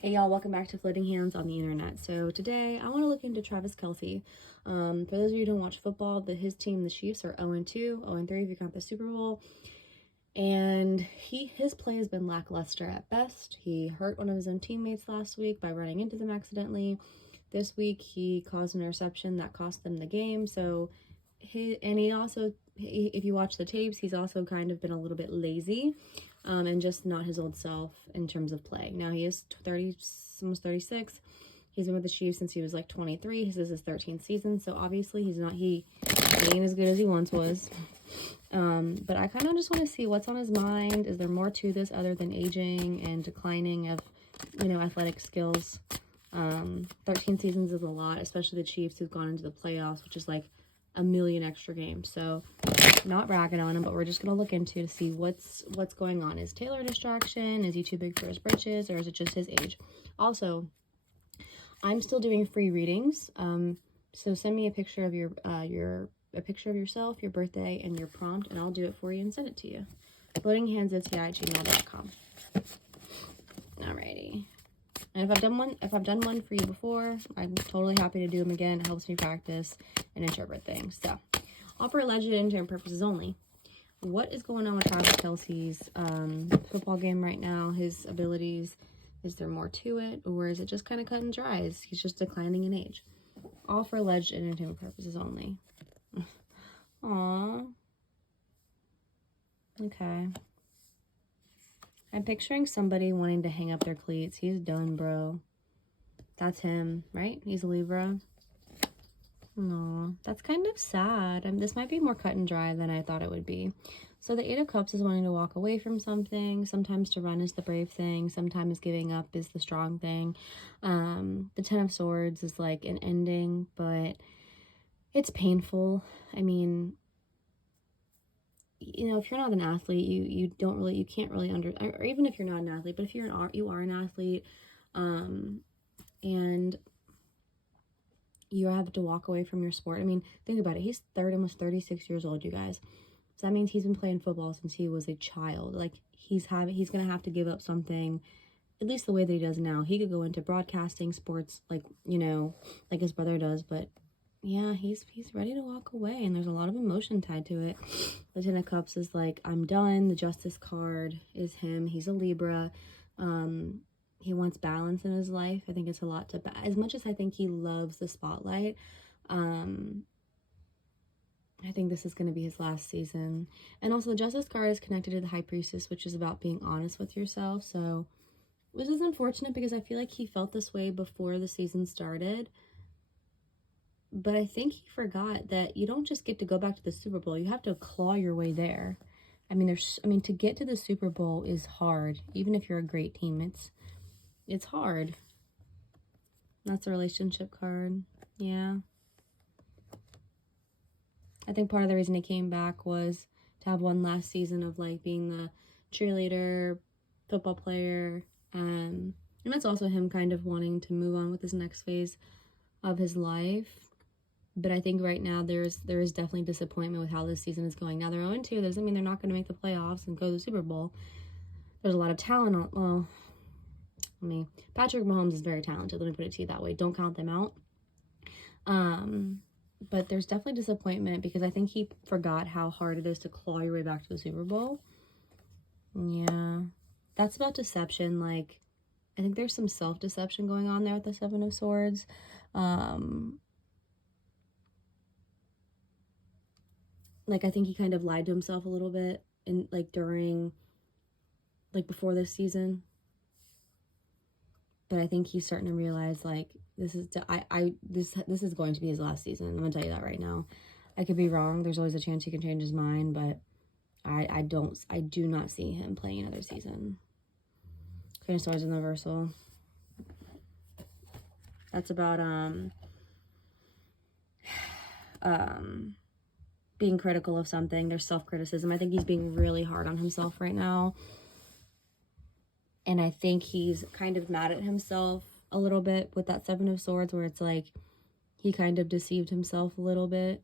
Hey y'all, welcome back to Floating Hands on the Internet. So today I want to look into Travis Kelce. For those of you who don't watch football, his team, the Chiefs, are 0-2, 0-3 if you count the Super Bowl. And his play has been lackluster at best. He hurt one of his own teammates last week by running into them accidentally. This week he caused an interception that cost them the game. So he also, if you watch the tapes, he's also kind of been a little bit lazy. And just not his old self in terms of play. Now he is 30, almost 36. He's been with the Chiefs since he was like 23. This is his 13th season, so obviously he ain't as good as he once was. But I kind of just want to see what's on his mind. Is there more to this other than aging and declining of, athletic skills? 13 seasons is a lot, especially the Chiefs who've gone into the playoffs, which is like a million extra games. So not bragging on him, but we're just going to look into to see what's going on. Is Taylor a distraction? Is he too big for his britches, or is it just his age? Also, I'm still doing free readings. So send me a picture of a picture of yourself, your birthday, and your prompt, and I'll do it for you and send it to you. floatinghandsoti@gmail.com. Alrighty. And if I've done one for you before, I'm totally happy to do them again. It helps me practice and interpret things. So, all for alleged intern purposes only. What is going on with Travis Kelce's football game right now? His abilities, is there more to it, or is it just kind of cut and dry? He's just declining in age. All for alleged entertainment purposes only. Aww. Okay. I'm picturing somebody wanting to hang up their cleats. He's done, bro. That's him, right? He's a Libra. No, that's kind of sad. This might be more cut and dry than I thought it would be. So the Eight of Cups is wanting to walk away from something. Sometimes to run is the brave thing. Sometimes giving up is the strong thing. The Ten of Swords is like an ending, but it's painful. I mean, if you're not an athlete, you can't really or even if you're not an athlete, but if you are an athlete, and you have to walk away from your sport. I mean, think about it. He's almost 36 years old, you guys. So that means he's been playing football since he was a child. Like, he's going to have to give up something, at least the way that he does now. He could go into broadcasting, sports, like his brother does, but yeah, he's ready to walk away, and there's a lot of emotion tied to it. The Ten of Cups is like, I'm done. The Justice card is him. He's a Libra. He wants balance in his life. I think it's a lot to, as much as I think he loves the spotlight, I think this is going to be his last season. And also the Justice card is connected to the High Priestess, which is about being honest with yourself. So, which is unfortunate because I feel like he felt this way before the season started. But I think he forgot that you don't just get to go back to the Super Bowl. You have to claw your way there. I mean, to get to the Super Bowl is hard. Even if you're a great team, it's hard. That's a relationship card. Yeah. I think part of the reason he came back was to have one last season of like being the cheerleader, football player, and that's also him kind of wanting to move on with his next phase of his life. But I think right now there is definitely disappointment with how this season is going. Now they're 0-2. Doesn't mean they're not going to make the playoffs and go to the Super Bowl. There's a lot of talent Patrick Mahomes is very talented. Let me put it to you that way. Don't count them out. But there's definitely disappointment because I think he forgot how hard it is to claw your way back to the Super Bowl. Yeah. That's about deception. Like, I think there's some self-deception going on there with the Seven of Swords. Like, I think he kind of lied to himself a little bit before this season. But I think he's starting to realize, like, this is going to be his last season. I'm gonna tell you that right now. I could be wrong. There's always a chance he can change his mind, but I do not see him playing another season. Queen of Swords in the reversal. That's about being critical of something. There's self-criticism. I think he's being really hard on himself right now. And I think he's kind of mad at himself a little bit with that Seven of Swords, where it's like he kind of deceived himself a little bit.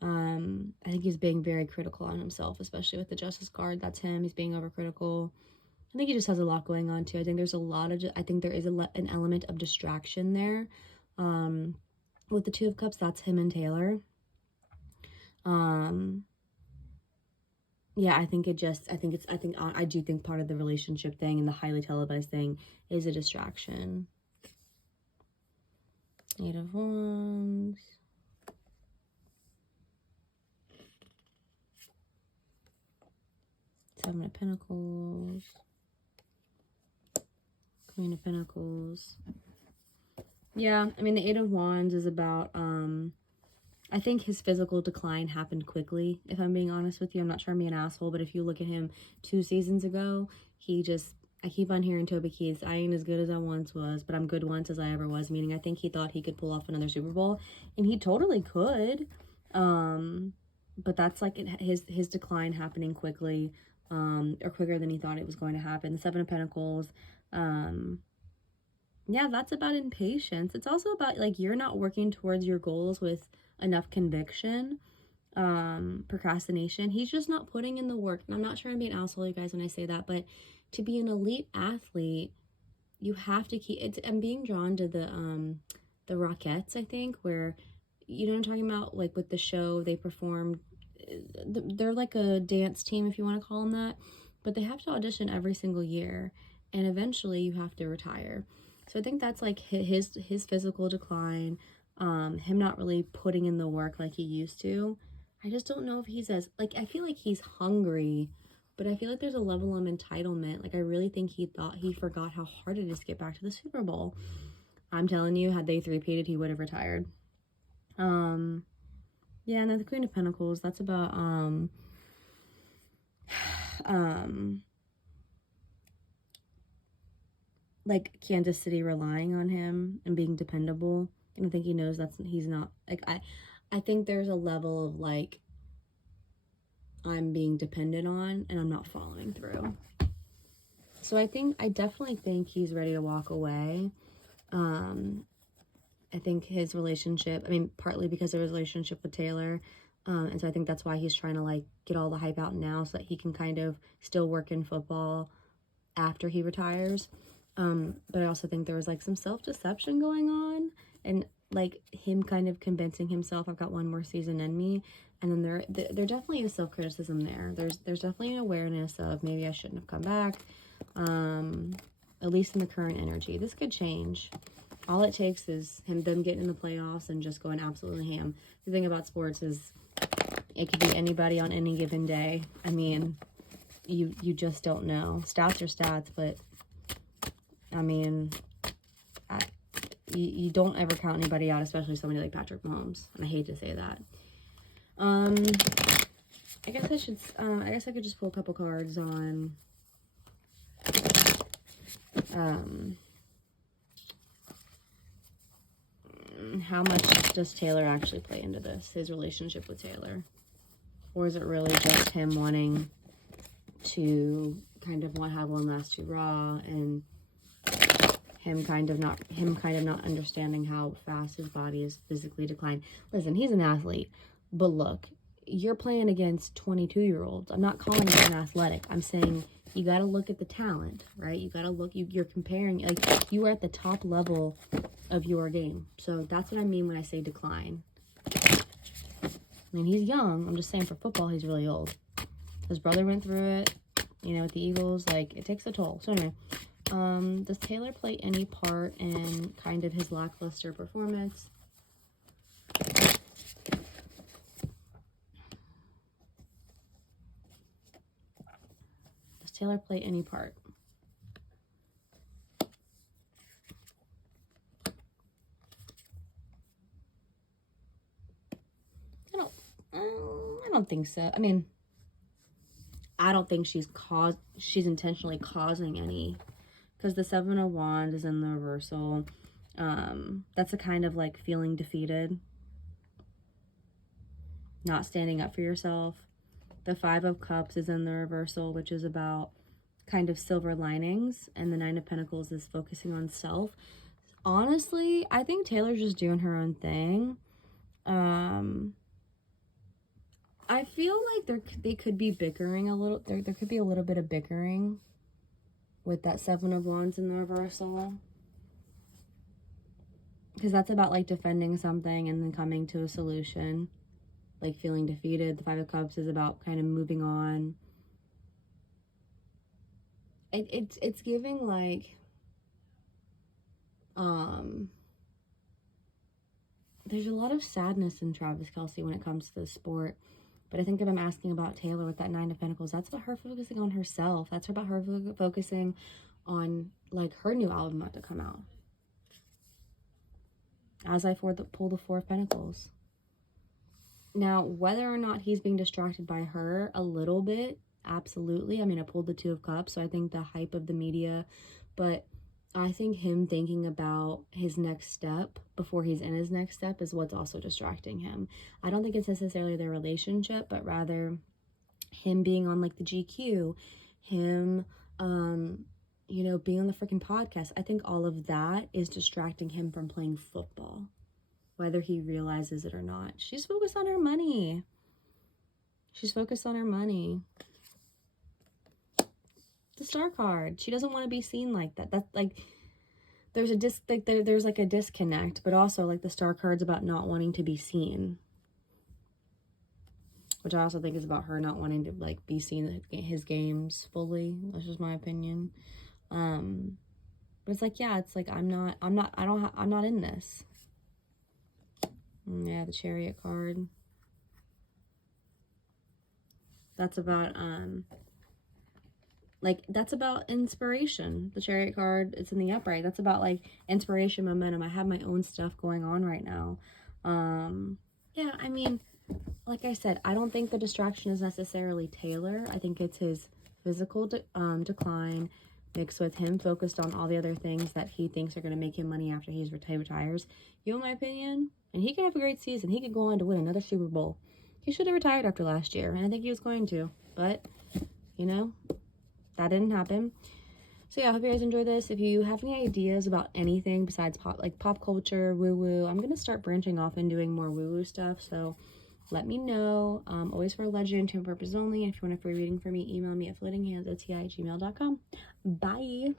I think he's being very critical on himself, especially with the Justice card. That's him. He's being overcritical. think he just has a lot going on too. I think there's a lot of, I think there is an element of distraction there. With the Two of Cups, that's him and Taylor. Yeah, I think I do think part of the relationship thing and the highly televised thing is a distraction. Eight of Wands. Seven of Pentacles. Queen of Pentacles. Yeah, I mean, the Eight of Wands is about, I think his physical decline happened quickly, if I'm being honest with you. I'm not trying to be an asshole, but if you look at him 2 seasons ago, I keep on hearing Toby Keith, I ain't as good as I once was, but I'm good once as I ever was, meaning I think he thought he could pull off another Super Bowl, and he totally could. But that's like his decline happening quickly, or quicker than he thought it was going to happen. The Seven of Pentacles, yeah, that's about impatience. It's also about, like, you're not working towards your goals with enough conviction. Procrastination. He's just not putting in the work. And I'm not trying to be an asshole, you guys, when I say that, but to be an elite athlete, you have to keep it. I'm being drawn to the Rockettes, I think, where, you know what I'm talking about, like with the show they performed. They're like a dance team, if you want to call them that, but they have to audition every single year, and eventually you have to retire. So I think that's like his physical decline, him not really putting in the work like he used to. I just don't know if he's as, like, I feel like he's hungry, but I feel like there's a level of entitlement. Like, I really think he forgot how hard it is to get back to the Super Bowl. I'm telling you, had they three-peated, he would have retired. Yeah, and then the Queen of Pentacles, that's about, like Kansas City relying on him and being dependable. And I think he knows he's not, like, I think there's a level of, like, I'm being dependent on and I'm not following through. So I definitely think he's ready to walk away. I think his relationship, I mean, partly because of his relationship with Taylor, and so I think that's why he's trying to, like, get all the hype out now so that he can kind of still work in football after he retires. But I also think there was, like, some self-deception going on, and, like, him kind of convincing himself, I've got one more season in me. And then there definitely is self-criticism there. There's definitely an awareness of, maybe I shouldn't have come back, at least in the current energy. This could change. All it takes is them getting in the playoffs and just going absolutely ham. The thing about sports is it could be anybody on any given day. I mean, you just don't know. Stats are stats, but I mean, you don't ever count anybody out, especially somebody like Patrick Mahomes. And I hate to say that. I guess I could just pull a couple cards on how much does Taylor actually play into this, his relationship with Taylor? Or is it really just him wanting to kind of have one last hurrah, and him kind of not understanding how fast his body is physically declined? Listen, he's an athlete, but look, you're playing against 22-year-olds. I'm not calling him athletic. I'm saying you got to look at the talent, right? You got to look, you're comparing, like, you are at the top level of your game. So that's what I mean when I say decline. I mean, he's young. I'm just saying, for football, he's really old. His brother went through it, you know, with the Eagles. Like, it takes a toll. So anyway, does Taylor play any part in kind of his lackluster performance? Does Taylor play any part? I don't think so. I mean, I don't think she's intentionally causing any, because the Seven of Wands is in the reversal. That's a kind of, like, feeling defeated, not standing up for yourself. The Five of Cups is in the reversal, which is about kind of silver linings, and the Nine of Pentacles is focusing on self. Honestly, I think Taylor's just doing her own thing. I feel like they could be bickering a little. There could be a little bit of bickering. with that Seven of Wands in the reversal. Because that's about, like, defending something and then coming to a solution. Like, feeling defeated. The Five of Cups is about kind of moving on. It's giving, like, there's a lot of sadness in Travis Kelce when it comes to the sport. But I think if I'm asking about Taylor with that Nine of Pentacles, that's about her focusing on herself. That's about her focusing on, like, her new album about to come out. As I pull the Four of Pentacles. Now, whether or not he's being distracted by her a little bit, absolutely. I mean, I pulled the Two of Cups, so I think the hype of the media, but I think him thinking about his next step before he's in his next step is what's also distracting him. I don't think it's necessarily their relationship, but rather him being on, like, the GQ, him, you know, being on the freaking podcast. I think all of that is distracting him from playing football, whether he realizes it or not. She's focused on her money. She's focused on her money. The Star card. She doesn't want to be seen like that. That's like, there's like a disconnect, but also, like, the Star card's about not wanting to be seen, which I also think is about her not wanting to, like, be seen at his games fully. That's just my opinion. But it's like, yeah, it's like, I'm not in this. Yeah, the Chariot card. That's about, like, that's about inspiration. The Chariot card, it's in the upright. That's about, like, inspiration, momentum. I have my own stuff going on right now. Yeah, I mean, like I said, I don't think the distraction is necessarily Taylor. I think it's his physical decline mixed with him focused on all the other things that he thinks are going to make him money after he retires. You know my opinion? And he could have a great season. He could go on to win another Super Bowl. He should have retired after last year, and I think he was going to. But, you know, that didn't happen. So yeah, I hope you guys enjoy this. If you have any ideas about anything besides pop culture, woo-woo, I'm going to start branching off and doing more woo-woo stuff. So let me know. Always for legend and tune purposes only. And if you want a free reading from me, email me at flittinghands@gmail.com. Bye.